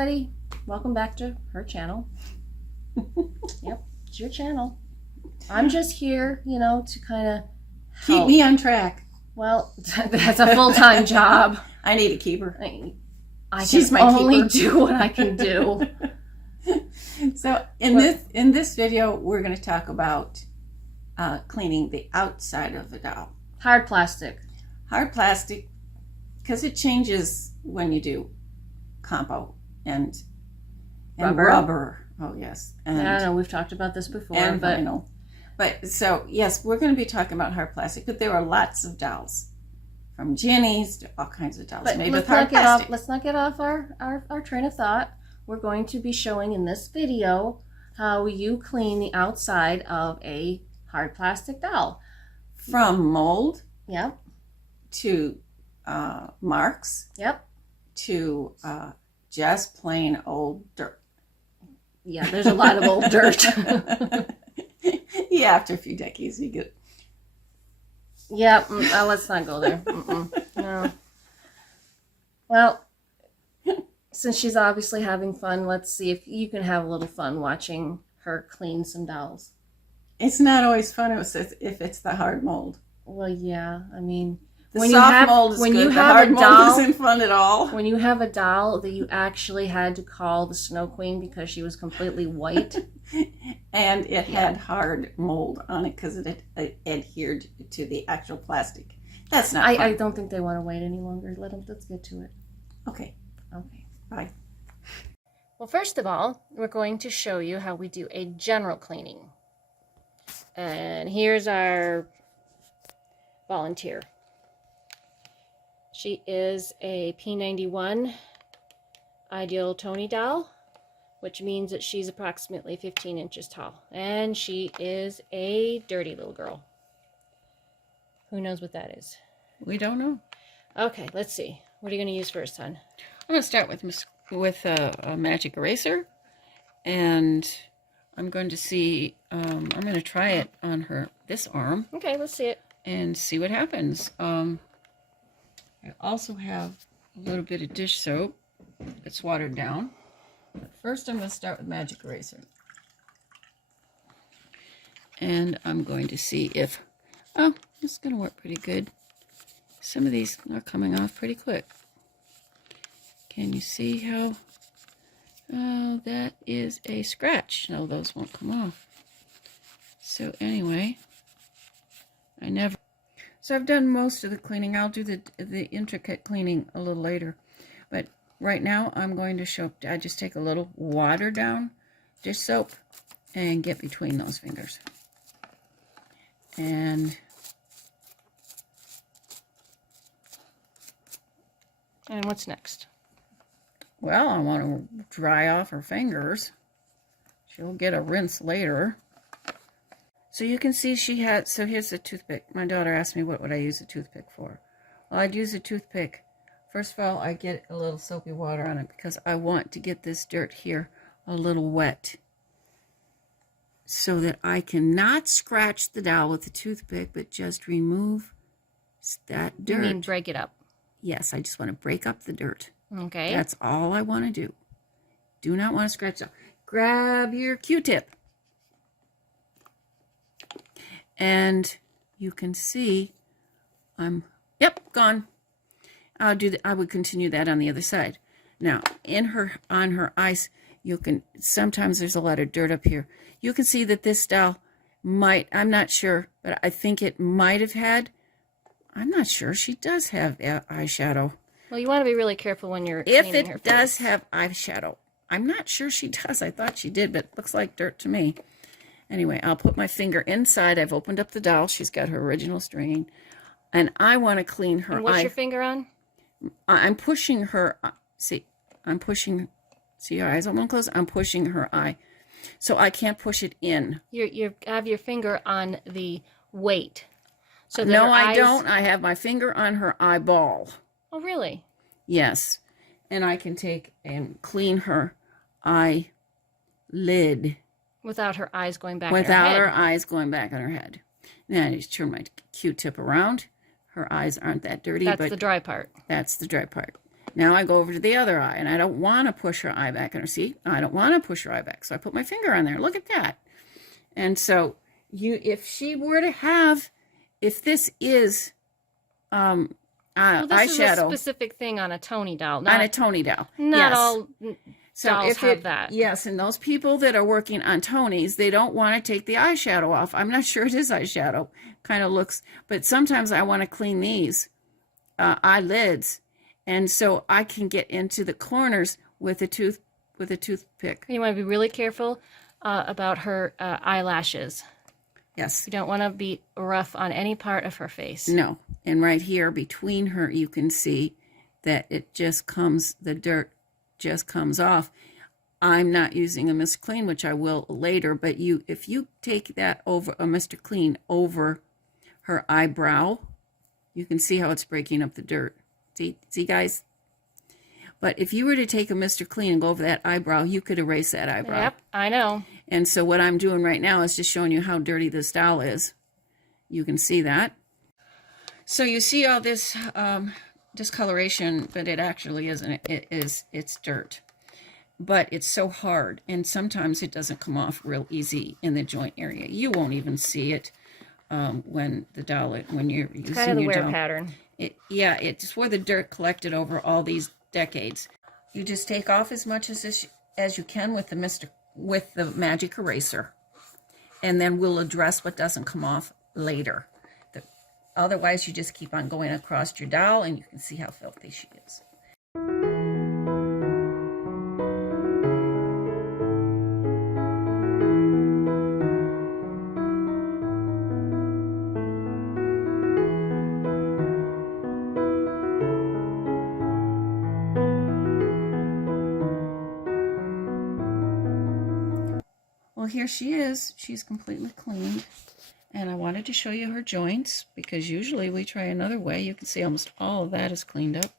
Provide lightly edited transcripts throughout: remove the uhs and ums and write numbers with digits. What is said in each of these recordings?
everybody. Welcome back to her channel. Yep, it's your channel. I'm just here, you know, to kind of keep me on track. Well, that's a full-time job. I need a keeper. She's my only keeper. Do what I can do. So in this video, we're going to talk about cleaning the outside of the doll. Hard plastic. Hard plastic, because it changes when you do compo and rubber. Oh yes. And I know we've talked about this before, and but vinyl. But so yes, we're going to be talking about hard plastic, but there are lots of dolls, from Jenny's to all kinds of dolls made with hard plastic. Let's not get off our train of thought. We're going to be showing in this video how you clean the outside of a hard plastic doll. From mold. Yep. To marks. Yep. To just plain old dirt. Yeah, there's a lot of old dirt. Yeah, after a few decades, you get. Yeah, let's not go there. No. Well, since she's obviously having fun, let's see if you can have a little fun watching her clean some dolls. It's not always fun if it's the hard mold. Well, yeah, I mean, the soft mold is good. The hard mold isn't fun at all. When you have a doll that you actually had to call the Snow Queen because she was completely white. And it had hard mold on it because it adhered to the actual plastic. That's not fun. I don't think they want to wait any longer. Let's get to it. Okay. Okay. Bye. Well, first of all, we're going to show you how we do a general cleaning. And here's our volunteer. She is a P91 Ideal Toni doll, which means that she's approximately 15 inches tall. And she is a dirty little girl. Who knows what that is? We don't know. Okay, let's see. What are you going to use first, hon? I'm going to start with a magic eraser. And I'm going to see, I'm going to try it on this arm. Okay, let's see it. And see what happens. I also have a little bit of dish soap that's watered down. But first I'm going to start with magic eraser. And I'm going to see if, oh, this is going to work pretty good. Some of these are coming off pretty quick. Can you see how, oh, that is a scratch. No, those won't come off. So anyway, So I've done most of the cleaning. I'll do the intricate cleaning a little later. But right now I'm going to show, I just take a little watered down dish soap and get between those fingers. And what's next? Well, I want to dry off her fingers. She'll get a rinse later. So you can see she had, so here's the toothpick. My daughter asked me what would I use a toothpick for. Well, I'd use a toothpick. First of all, I get a little soapy water on it because I want to get this dirt here a little wet so that I can not scratch the doll with the toothpick, but just remove that dirt. You mean break it up? Yes, I just want to break up the dirt. Okay. That's all I want to do. Do not want to scratch it. Grab your Q-tip. And you can see yep, gone. I would continue that on the other side. Now, on her eyes, sometimes there's a lot of dirt up here. You can see that this doll I'm not sure, but I think it might have had, I'm not sure, she does have eyeshadow. Well, you want to be really careful when you're cleaning her face. If it does have eyeshadow. I'm not sure she does. I thought she did, but it looks like dirt to me. Anyway, I'll put my finger inside. I've opened up the doll. She's got her original string. And I want to clean her eye. And what's your finger on? I'm pushing her. See, I'm pushing. See your eyes almost closed? I'm pushing her eye. So I can't push it in. You have your finger on the weight. So that no, I don't. I have my finger on her eyeball. Oh, really? Yes. And I can take and clean her eyelid. Without her eyes going back on her head. Without her eyes going back on her head. Now I just turn my Q-tip around. Her eyes aren't that dirty. That's the dry part. That's the dry part. Now I go over to the other eye, and I don't want to push her eye back in her seat. I don't want to push her eye back, so I put my finger on there. Look at that. And so if she were to have, if this is Well, this eyeshadow is a specific thing on a Toni doll, on not a Toni doll, not yes. all So dolls if have that. Yes, and those people that are working on Toni's, they don't want to take the eyeshadow off. I'm not sure it is eyeshadow. Kind of looks, but sometimes I want to clean these eyelids, and so I can get into the corners with a toothpick. You want to be really careful about her eyelashes. Yes. You don't want to be rough on any part of her face. No. And right here between her, you can see that it just comes, the dirt just comes off. I'm not using a Mr. Clean, which I will later, but if you take that over, a Mr. Clean over her eyebrow, you can see how it's breaking up the dirt. See guys? But if you were to take a Mr. Clean and go over that eyebrow, you could erase that eyebrow. Yep, I know. And so what I'm doing right now is just showing you how dirty this doll is. You can see that. So you see all this discoloration, but it actually isn't. It's dirt. But it's so hard, and sometimes it doesn't come off real easy in the joint area. You won't even see it when you're using It's kind of the your wear doll. pattern. It's where the dirt collected over all these decades. You just take off as much as you can with the magic eraser, and then we'll address what doesn't come off later. Otherwise, you just keep on going across your doll, and you can see how filthy she is. Well, here she is. She's completely cleaned. And I wanted to show you her joints, because usually we try another way. You can see almost all of that is cleaned up.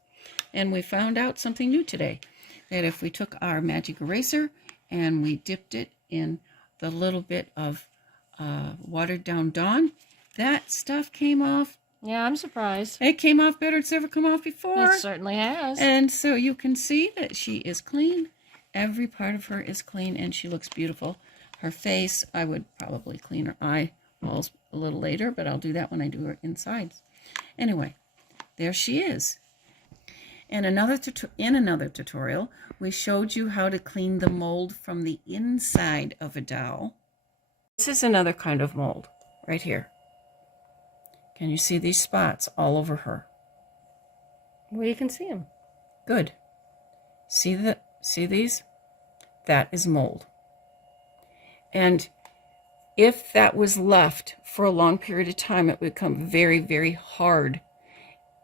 And we found out something new today, that if we took our magic eraser and we dipped it in the little bit of watered down Dawn, that stuff came off. Yeah, I'm surprised. It came off better than it's ever come off before. It certainly has. And so you can see that she is clean. Every part of her is clean, and she looks beautiful. Her face, I would probably clean her eyeballs a little later, but I'll do that when I do her insides. Anyway, there she is. And in another tutorial, we showed you how to clean the mold from the inside of a doll. This is another kind of mold, right here. Can you see these spots all over her? Well, you can see them. Good. See these? That is mold. And if that was left for a long period of time, it would become very, very hard.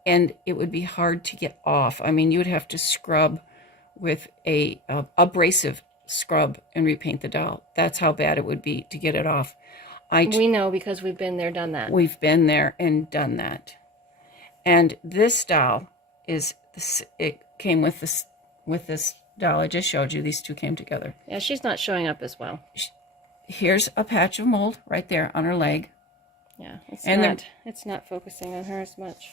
And it would be hard to get off. I mean, you would have to scrub with a abrasive scrub and repaint the doll. That's how bad it would be to get it off. We know, because we've been there, done that. We've been there and done that. And this doll it came with this doll I just showed you. These two came together. Yeah, she's not showing up as well. Here's a patch of mold right there on her leg. Yeah, it's not focusing on her as much.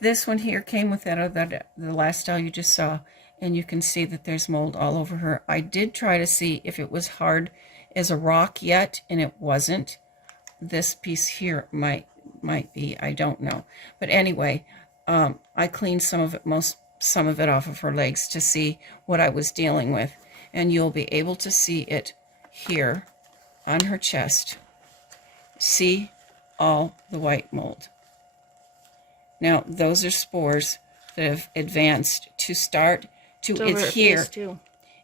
This one here came with the last doll you just saw, and you can see that there's mold all over her. I did try to see if it was hard as a rock yet, and it wasn't. This piece here might be, I don't know. But anyway, I cleaned some of it off of her legs to see what I was dealing with, and you'll be able to see it here on her chest. See all the white mold. Now, those are spores that have advanced to start to adhere.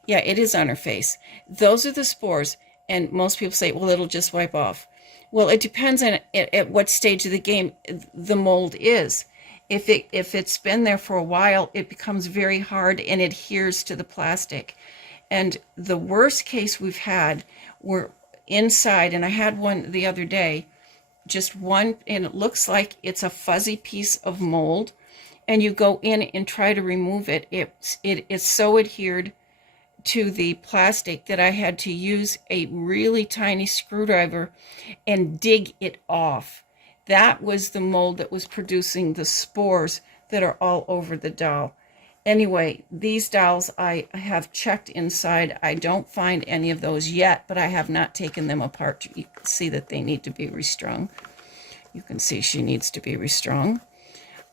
Yeah, it is on her face. Those are the spores, and most people say, well, it'll just wipe off. Well, it depends on at what stage of the game the mold is. If it's been there for a while, it becomes very hard and adheres to the plastic. And the worst case we've had were inside, and I had one the other day, just one, and it looks like it's a fuzzy piece of mold, and you go in and try to remove it. It's so adhered to the plastic that I had to use a really tiny screwdriver and dig it off. that was the mold that was producing the spores that are all over the doll. Anyway, these dolls I have checked inside. I don't find any of those yet, but I have not taken them apart. You can see that they need to be restrung. You can see she needs to be restrung.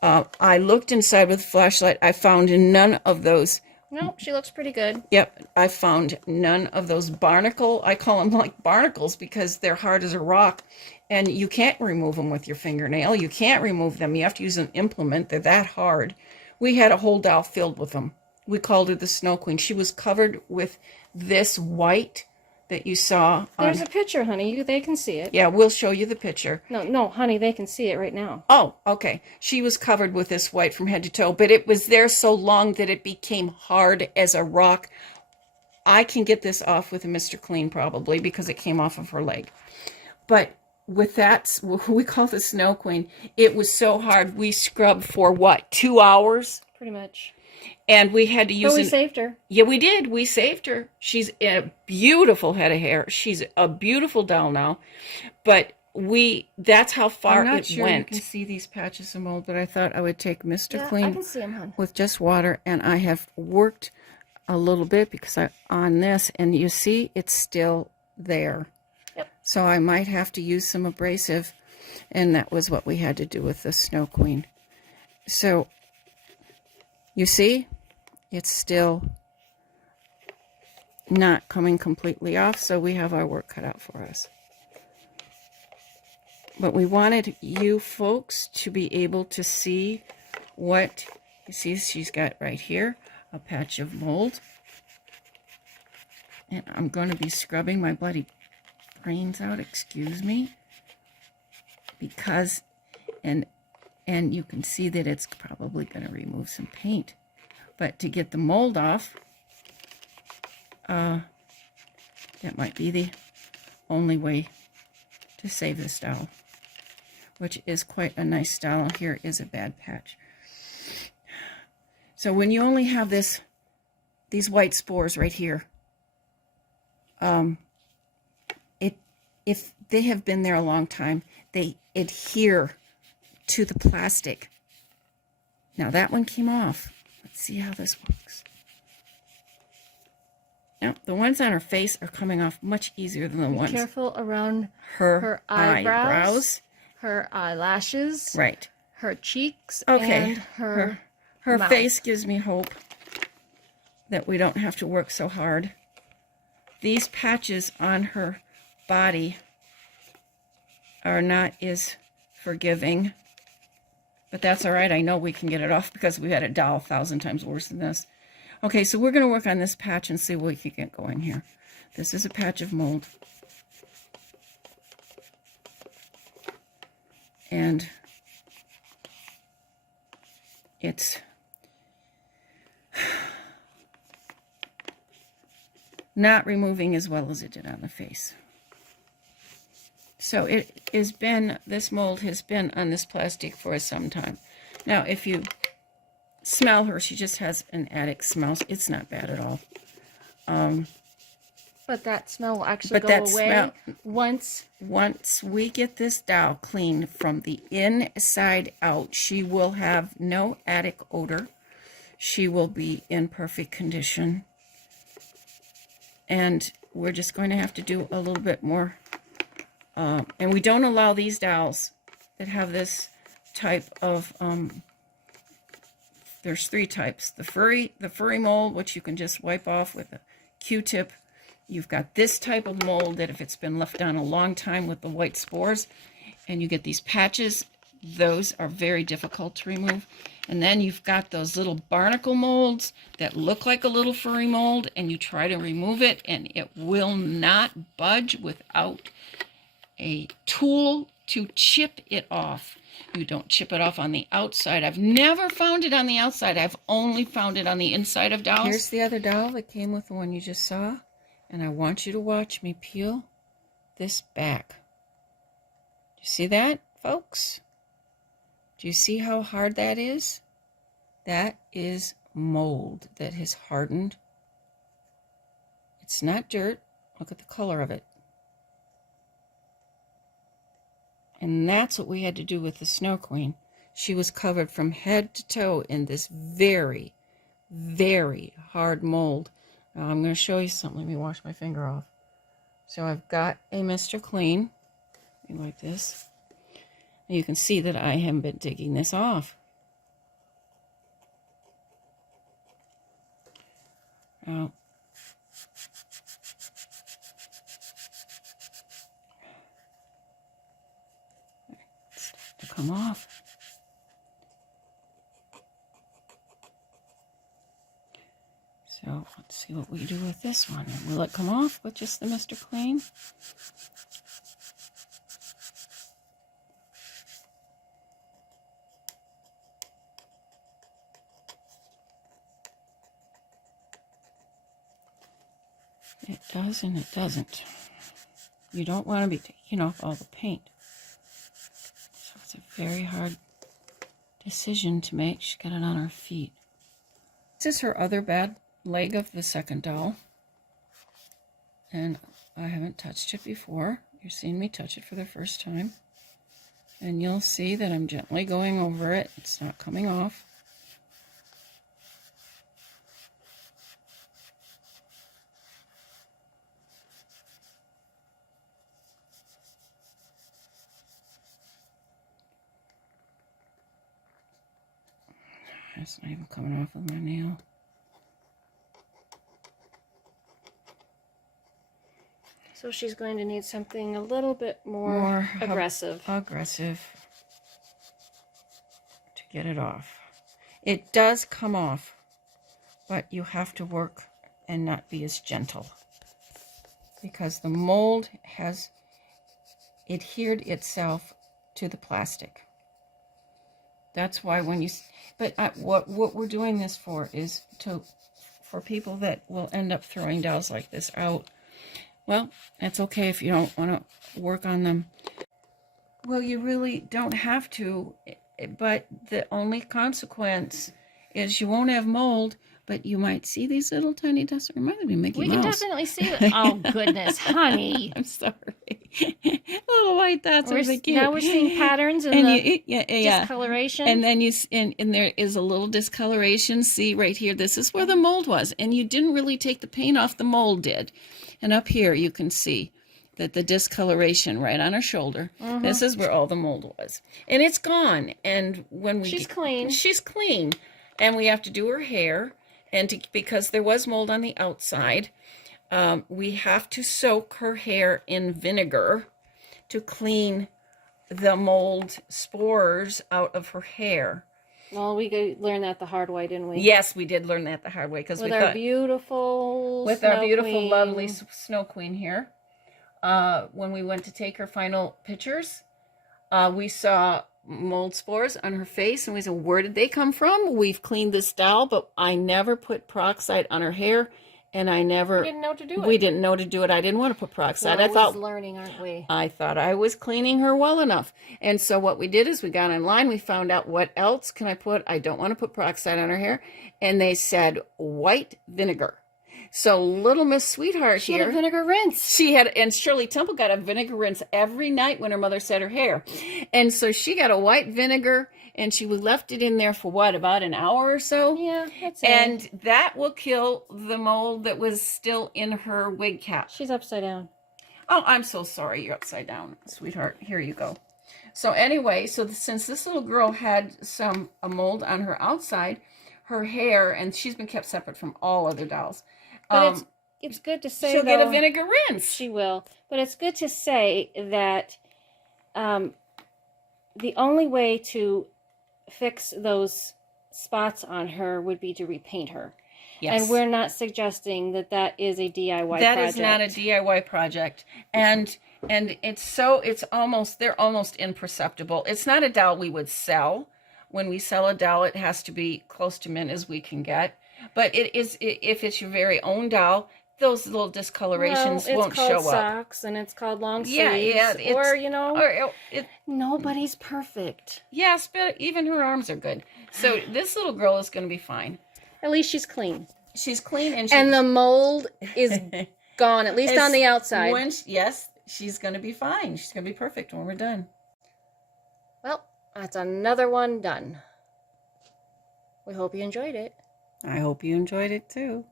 I looked inside with a flashlight. I found none of those. Nope, she looks pretty good. Yep, I found none of those barnacle. I call them like barnacles because they're hard as a rock, and you can't remove them with your fingernail. You can't remove them. You have to use an implement. They're that hard. We had a whole doll filled with them. We called her the Snow Queen. She was covered with this white that you saw. There's a picture, honey. They can see it. Yeah, we'll show you the picture. No, honey, they can see it right now. Oh, okay. She was covered with this white from head to toe, but it was there so long that it became hard as a rock. I can get this off with a Mr. Clean probably because it came off of her leg. But with that, we call the Snow Queen, it was so hard. We scrubbed for what, 2 hours? Pretty much. And we had to use. But we saved her. Yeah, we did. We saved her. She's a beautiful head of hair. She's a beautiful doll now. But that's how far I'm not it sure went. you You can see these patches of mold, but I thought I would take Mr. Yeah, I Clean can see them, hon. with just water, and I have worked a little bit because on this, and you see it's still there. Yep. So I might have to use some abrasive, and that was what we had to do with the Snow Queen. So you see, it's still not coming completely off, so we have our work cut out for us. But we wanted you folks to be able to see what, you see she's got right here, a patch of mold. And I'm going to be scrubbing my bloody brains out, excuse me. Because, and you can see that it's probably going to remove some paint. But to get the mold off, that might be the only way to save this doll, which is quite a nice doll. Here is a bad patch. So when you only have these white spores right here, if they have been there a long time, they adhere to the plastic. Now that one came off. Let's see how this works. Now, the ones on her face are coming off much easier than the ones. Be careful around her eyebrows, her eyelashes, right, her cheeks, okay, and her mouth. face gives me hope that we don't have to work so hard. These patches on her body are not as forgiving, but that's all right. I know we can get it off because we had a doll 1,000 times worse than this. Okay, so we're going to work on this patch and see what we can get going here. This is a patch of mold. And it's not removing as well as it did on the face. So it has been, this mold has been on this plastic for some time. Now, if you smell her, she just has an attic smell. It's not bad at all. But that smell will actually go away once we get this doll clean from the inside out. She will have no attic odor. She will be in perfect condition. And we're just going to have to do a little bit more. And we don't allow these dolls that have this type of, there's 3 types. The furry mold, which you can just wipe off with a Q-tip. You've got this type of mold that if it's been left on a long time with the white spores, and you get these patches, those are very difficult to remove. And then you've got those little barnacle molds that look like a little furry mold, and you try to remove it, and it will not budge without a tool to chip it off. You don't chip it off on the outside. I've never found it on the outside. I've only found it on the inside of dolls. Here's the other doll that came with the one you just saw. And I want you to watch me peel this back. Do you see that, folks? Do you see how hard that is? That is mold that has hardened. It's not dirt. Look at the color of it. And that's what we had to do with the Snow Queen. She was covered from head to toe in this very, very hard mold. Now I'm going to show you something. Let me wash my finger off. So I've got a Mr. Clean, like this. And you can see that I haven't been digging this off. Now, to come off. So let's see what we do with this one. Will it come off with just the Mr. Clean? It does and it doesn't. You don't want to be taking off all the paint. So it's a very hard decision to make. She's got it on her feet. This is her other bad leg of the second doll. And I haven't touched it before. You're seeing me touch it for the first time. And you'll see that I'm gently going over it. It's not coming off. It's not even coming off with my nail. So she's going to need something a little bit more aggressive. Aggressive to get it off. It does come off, but you have to work and not be as gentle because the mold has adhered itself to the plastic. That's why when you, but what we're doing this for is for people that will end up throwing dolls like this out. Well, that's okay if you don't want to work on them. Well, you really don't have to, but the only consequence is you won't have mold, but you might see these little tiny dust. It reminds me of Mickey Mouse. We can definitely see it. Oh, goodness, honey. I'm sorry. Little white dots are so cute. Now we're seeing patterns in discoloration. And then and there is a little discoloration. See right here, this is where the mold was. And you didn't really take the paint off, the mold did. And up here you can see that the discoloration right on her shoulder, this is where all the mold was. And it's gone. And when she's clean. She's clean. And we have to do her hair. And because there was mold on the outside, we have to soak her hair in vinegar to clean the mold spores out of her hair. Well, we learned that the hard way, didn't we? Yes, we did learn that the hard way because with our beautiful lovely Snow Queen here. When we went to take her final pictures, we saw mold spores on her face, and we said, where did they come from? We've cleaned this doll, but I never put peroxide on her hair, and I never... We didn't know to do it. We didn't know to do it. I didn't want to put peroxide. We're always learning, aren't we? I thought I was cleaning her well enough. And so what we did is we got online, we found out what else can I put. I don't want to put peroxide on her hair. And they said white vinegar. So little Miss Sweetheart she had a vinegar rinse. She had, and Shirley Temple got a vinegar rinse every night when her mother set her hair. And so she got a white vinegar, and she left it in there for what, about an hour or so? Yeah, that's it. And that will kill the mold that was still in her wig cap. She's upside down. Oh, I'm so sorry you're upside down, sweetheart. Here you go. So anyway, since this little girl had a mold on her outside, her hair, and she's been kept separate from all other dolls. But it's good to say, she'll get a vinegar rinse. She will. But it's good to say that the only way to fix those spots on her would be to repaint her. Yes. And we're not suggesting that that is a DIY project. That is not a DIY project. And they're almost imperceptible. It's not a doll we would sell. When we sell a doll, it has to be close to mint as we can get. But it is, if it's your very own doll, those little discolorations won't show up. It's called socks, and it's called long sleeves. Nobody's perfect. Yes, but even her arms are good. So this little girl is going to be fine. At least she's clean. She's clean, and the mold is gone, at least on the outside. Yes, she's going to be fine. She's going to be perfect when we're done. Well, that's another one done. We hope you enjoyed it. I hope you enjoyed it too.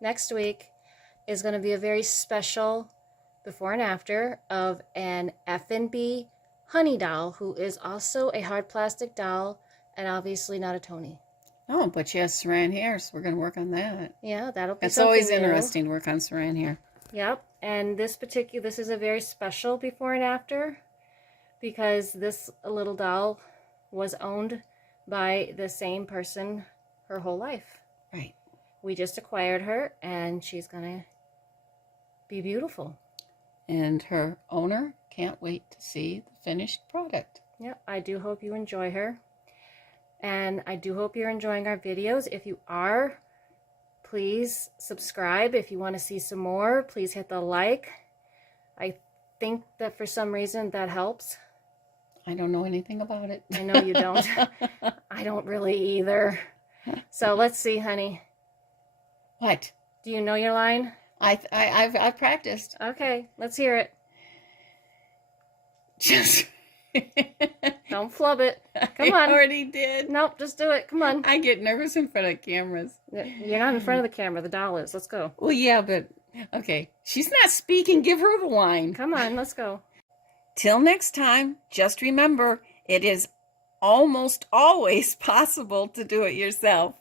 Next week is going to be a very special before and after of an F&B honey doll who is also a hard plastic doll and obviously not a Toni. Oh, but she has saran hair, so we're going to work on that. Yeah, that'll be It's something always new. interesting to work on saran hair. Yep, and this is a very special before and after because this little doll was owned by the same person her whole life. Right. We just acquired her, and she's gonna be beautiful. And her owner can't wait to see the finished product. Yep, I do hope you enjoy her. And I do hope you're enjoying our videos. If you are, please subscribe. If you want to see some more, please hit the like. I think that for some reason that helps. I don't know anything about it. I know you don't. I don't really either. So let's see, honey. What? Do you know your line? I've practiced. Okay, let's hear it. Just Don't flub it. Come I on. already did. Nope, just do it. Come on. I get nervous in front of cameras. You're not in front of the camera. The doll is. Let's go. Well, yeah, but okay. She's not speaking. Give her the line. Come on, let's go. Till next time, just remember, it is almost always possible to do it yourself.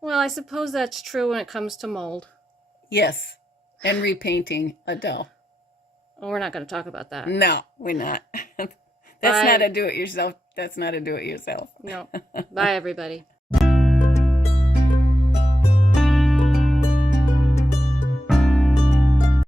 Well, I suppose that's true when it comes to mold. Yes, and repainting a doll. Oh, we're not going to talk about that. No, we're not. That's Bye. not a do-it-yourself. That's not a do-it-yourself. No. Bye, everybody.